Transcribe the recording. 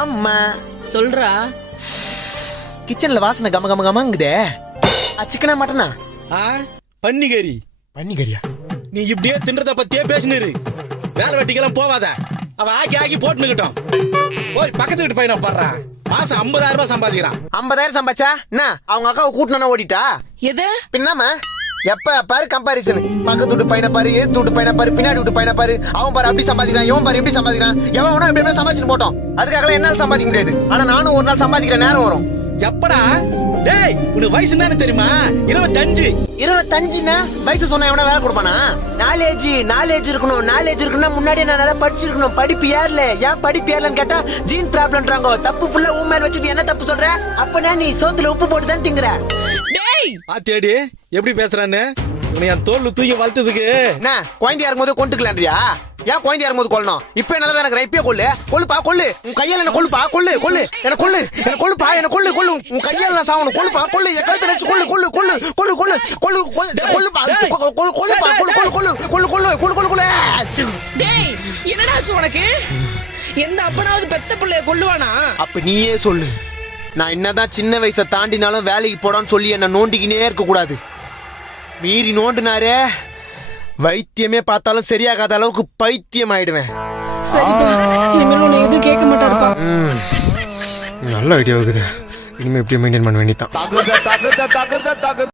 ஆமா சொல்றா. கிச்சன்ல வாசனை கம கம கமங்குதே. சிக்கனா மட்டனா? பன்னிகறி. பன்னிகறியா? நீ இப்படியே தின்றத பத்தியே பேசினிரு. வேலை வெட்டிக்கெல்லாம் போவாத. அவ ஆக்கி ஆக்கி போட்டுக்கிட்டோம். போய் பக்கத்து வீட்டு பையனை பாடுறா. மாசம் 50,000 ரூபாய் சம்பாதிக்கிறான். 50,000 சம்பாச்சா என்ன அவங்க அக்காவை கூட்டணும் ஓடிட்டா? எது பின்னாம எப்ப பாரு கம்பாரிசன். பக்கத்து வீட்டு பையனை பாரு, எதிர்த்து வீட்டு பையனை பாரு, பின்னாடி வீட்டு பையனை பாரு. அவன் பாரு அப்படி சம்பாதிக்கிறான், இவன் பாரு எப்படி சம்பாதிக்கிறான். எவன் எப்படி சம்பாதிச்சு போட்டோம். அதுக்காக என்னால சம்பாதிக்க முடியாது. ஆனா நானும் ஒரு நாள் சம்பாதிக்கிற நேரம் வரும். எப்படா? டேய் உனக்கு வயசு என்னன்னு தெரியுமா? 25. 25ன்னா வயசு சொன்னா எவனா வேலை கொடுப்பானா? நாலேஜ் இருக்கணும். நாலேஜ் இருக்குன்னா முன்னாடி நான் நல்லா படிச்சிருக்கணும். படிப்பு ஏறல. ஏன் படிப்பு ஏறலன்னு கேட்டா ஜீன் ப்ராப்ளம்ன்றாங்க. தப்பு புள்ள ஊமேல் வச்சுட்டு என்ன தப்பு சொல்ற? அப்பனா நீ சோத்துல உப்பு போட்டு தான் திங்குற. டேய் பாத்தியாடி எப்படி பேசுறான்னு? உன்னை என் தோல்ல தூக்கி வளர்த்ததுக்கு என்ன குழந்தையா இருக்கும்போது கொண்டுக்கலான்றியா? ஏன் குழந்தையா இருக்கும்போது கொல்லணும்? இப்ப நல்லா எனக்கு இப்பயே கொல்லுப்பா கொல்லு. உன் கையால என்ன கொல்லுப்பா கொல்லு என்ன கொல்லுப்பா என்ன கொல்லு உன் கையால நான் சாவணும். கொல்லுப்பா கொல்லு என் கழுத்தை வச்சு கொல்லுப்பா. டேய் என்னடாச்சு உனக்கு? எந்த அப்பனாவது பெத்த பிள்ளைய கொல்லுவானா? அப்ப நீயே சொல்லு. நான் என்னதான் சின்ன வயசை தாண்டினாலும் வேலைக்கு போடான்னு சொல்லி என்ன நோண்டிக்கினே இருக்க கூடாது. மீறி நோண்டுனாரே வைத்தியமே பார்த்தாலும் சரியாகாத அளவுக்கு பைத்தியம் ஆயிடுவேன். சரிப்பா, இனிமேல் உன்னை எதுவும் கேட்க மாட்டாருப்பா. நல்ல ஐடியா இருக்குது. இனிமே எப்படி மெயின்டைன் பண்ண வேண்டியதான்.